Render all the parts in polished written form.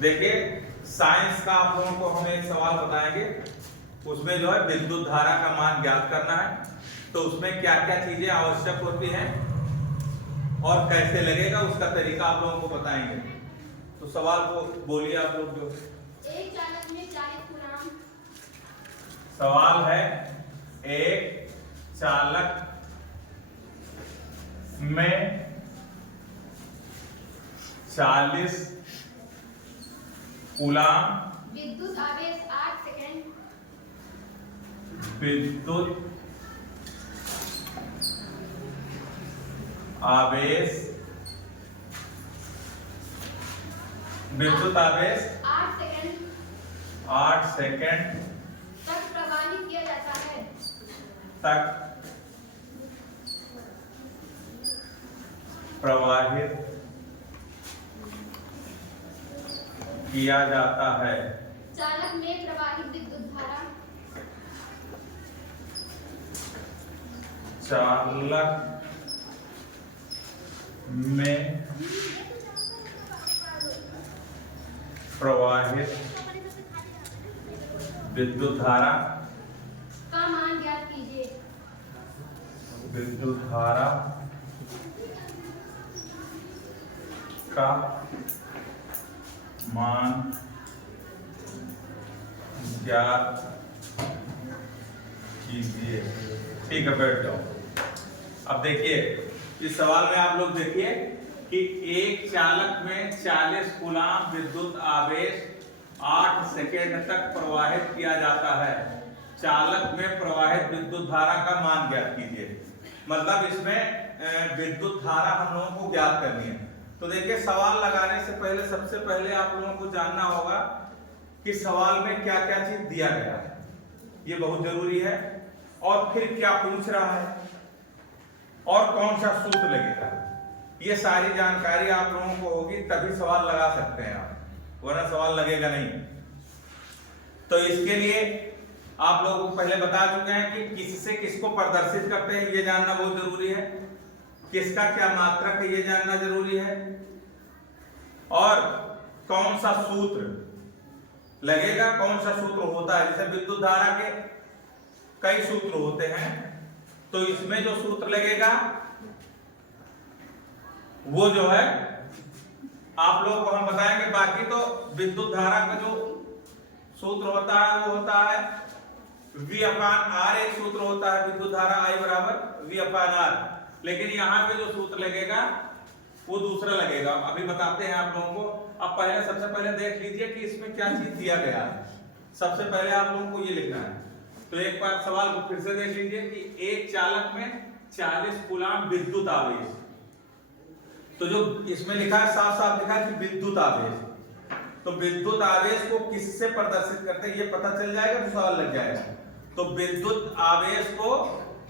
देखिए साइंस का आप लोगों को हम एक सवाल बताएंगे, उसमें जो है विद्युत धारा का मान ज्ञात करना है। तो उसमें क्या क्या चीजें आवश्यक होती हैं और कैसे लगेगा उसका तरीका आप लोगों को बताएंगे। तो सवाल को बोलिए आप लोग। जो एक चालक में 40 कूलाम। सवाल है, एक चालक में 40 कूलाम विद्युत आवेश 8 सेकंड। विद्युत आवेश 8 सेकंड 8 सेकंड तक प्रवाहित किया जाता है। तक प्रवाहित किया जाता है। चालक में प्रवाहित विद्युत धारा। चालक में प्रवाहित विद्युत धारा। का मान ज्ञात कीजिए। विद्युत धारा का मान ज्ञात कीजिए। ठीक है, बैठ जाओ। अब देखिए इस सवाल में आप लोग देखिए कि एक चालक में 40 कूलाम विद्युत आवेश 8 सेकेंड तक प्रवाहित किया जाता है। चालक में प्रवाहित विद्युत धारा का मान ज्ञात कीजिए। मतलब इसमें विद्युत धारा हम लोगों को ज्ञात करनी है। तो देखिए सवाल लगाने से पहले सबसे पहले आप लोगों को जानना होगा कि सवाल में क्या क्या चीज दिया गया है, ये बहुत जरूरी है। और फिर क्या पूछ रहा है और कौन सा सूत्र लगेगा, ये सारी जानकारी आप लोगों को होगी तभी सवाल लगा सकते हैं आप, वरना सवाल लगेगा नहीं। तो इसके लिए आप लोगों को पहले बता चुके हैं कि किससे किसको प्रदर्शित करते हैं ये जानना बहुत जरूरी है, किसका क्या मात्रक है ये जानना जरूरी है, और कौन सा सूत्र लगेगा, कौन सा सूत्र होता है। जैसे विद्युत धारा के कई सूत्र होते हैं, तो इसमें जो सूत्र लगेगा वो जो है आप लोगों को हम बताएंगे। बाकी तो विद्युत धारा का जो सूत्र होता है वो होता है V/R। एक सूत्र होता है विद्युत धारा I बराबर V/R, लेकिन यहाँ पे जो सूत्र लगेगा वो दूसरा लगेगा। अभी बताते हैं आप लोगों को। अब पहले सबसे पहले देख लीजिए कि इसमें क्या चीज दिया गया है। सबसे पहले आप लोगों को ये लिखना है। तो एक बार सवाल को फिर से देख लीजिए कि एक चालक में 40 कूलाम विद्युत आवेश। तो जो इसमें लिखा है साफ साफ लिखा है कि विद्युत आवेश। तो विद्युत आवेश को किससे प्रदर्शित करते हैं ये पता चल जाएगा तो सवाल लग जाएगा। तो विद्युत आवेश को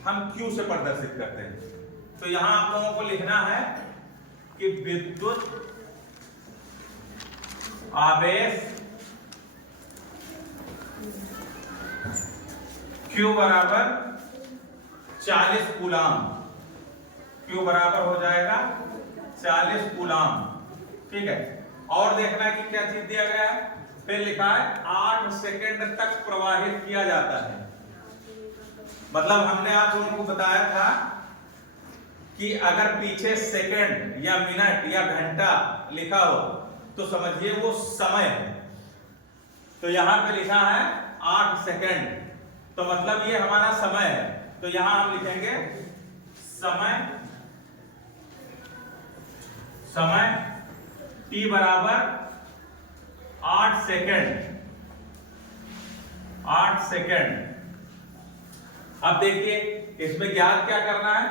हम Q से प्रदर्शित करते हैं। तो यहां आप लोगों को लिखना है कि विद्युत आवेश Q बराबर 40 कूलाम। Q बराबर हो जाएगा 40 कूलाम। ठीक है, और देखना है कि क्या चीज दिया गया है। फिर लिखा है 8 सेकेंड तक प्रवाहित किया जाता है। मतलब हमने आप लोगों को बताया था कि अगर पीछे सेकंड या मिनट या घंटा लिखा हो तो समझिए वो समय है। तो यहां पे लिखा है 8 सेकंड, तो मतलब ये हमारा समय है। तो यहां हम लिखेंगे समय t बराबर 8 सेकंड। 8 सेकंड। अब देखिए इसमें ज्ञात क्या करना है।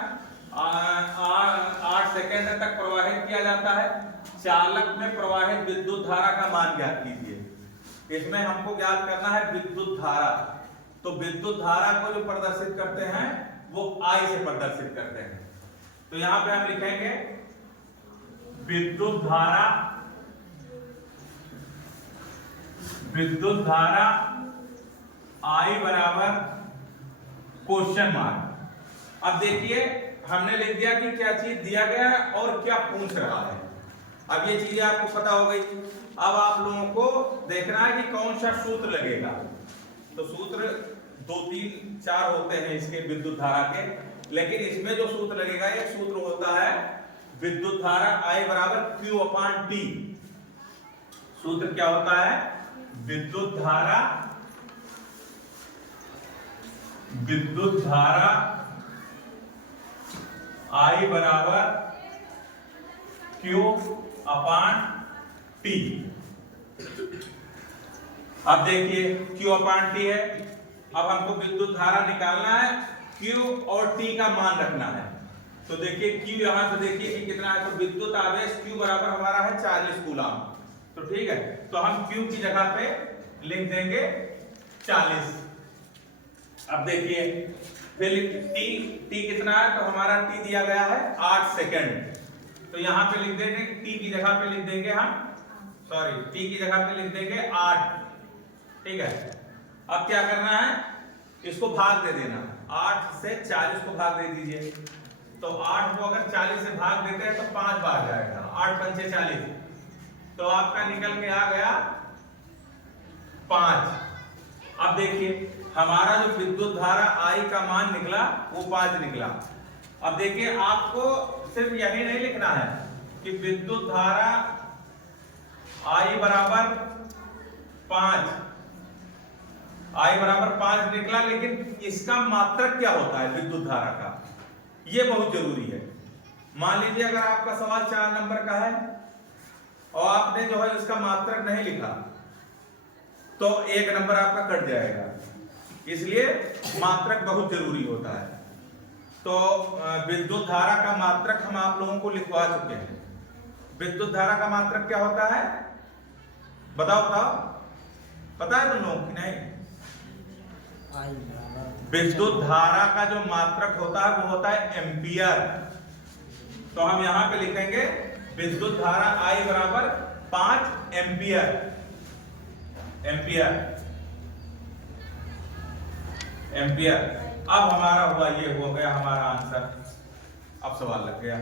8 सेकंड तक प्रवाहित किया जाता है। चालक में प्रवाहित विद्युत धारा का मान ज्ञात कीजिए। इसमें हमको ज्ञात करना है विद्युत धारा। तो विद्युत धारा को जो प्रदर्शित करते हैं वो I से प्रदर्शित करते हैं। तो यहां पे हम लिखेंगे विद्युत धारा I बराबर क्वेश्चन मार्क। अब देखिए हमने लिख दिया कि क्या चीज दिया गया है और क्या पूछ रहा है। अब ये चीजें आपको पता हो गई। अब आप लोगों को देखना है कि कौन सा सूत्र लगेगा। तो सूत्र 2 3 4 होते हैं इसके विद्युत धारा के, लेकिन इसमें जो सूत्र लगेगा एक सूत्र होता है विद्युत धारा I बराबर Q/T। सूत्र क्या होता है? विद्युत धारा I बराबर Q/T। अब देखिए Q/T है। अब हमको विद्युत धारा निकालना है, Q और T का मान रखना है। तो देखिए Q यहां से देखिए कि कितना है, तो विद्युत आवेश Q बराबर हमारा है 40 कूलम। तो ठीक है, तो हम Q की जगह पे लिख देंगे 40। अब देखिए फिर T कितना है, तो हमारा T दिया गया है 8 सेकंड। तो यहां पे लिख देंगे T की जगह पे लिख देंगे हम, सॉरी T की जगह पे लिख देंगे 8। ठीक है, अब क्या करना है, इसको भाग दे देना। 8 से 40 को भाग दे दीजिए। तो 8 को अगर 40 से भाग देते हैं तो 5 बार जाएगा, 8 पंचे 40। तो आपका निकल के आ गया 5। अब देखिए हमारा जो विद्युत धारा I का मान निकला वो 5 निकला। अब देखिए आपको सिर्फ यही नहीं लिखना है कि विद्युत धारा I बराबर 5 निकला, लेकिन इसका मात्रक क्या होता है विद्युत धारा का, ये बहुत जरूरी है। मान लीजिए अगर आपका सवाल 4 नंबर का है और आपने जो है इसका मात्रक नहीं लिखा तो 1 नंबर आपका कट जाएगा। इसलिए मात्रक बहुत जरूरी होता है। तो विद्युत धारा का मात्रक हम आप लोगों को लिखवा चुके हैं। विद्युत धारा का मात्रक क्या होता है, बताओ, पता है तुम लोगों की नहीं? विद्युत धारा का जो मात्रक होता है वो होता है एम्पियर। तो हम यहां पे लिखेंगे विद्युत धारा I बराबर 5 एम्पियर। अब हमारा हुआ, ये हो गया हमारा आंसर। अब सवाल लग गया।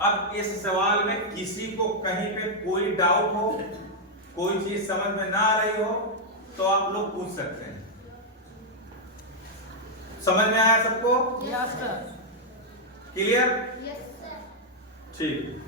अब इस सवाल में किसी को कहीं पे कोई डाउट हो, कोई चीज समझ में ना आ रही हो तो आप लोग पूछ सकते हैं। समझ में आया सबको? Yes sir. Clear? Yes sir. ठीक।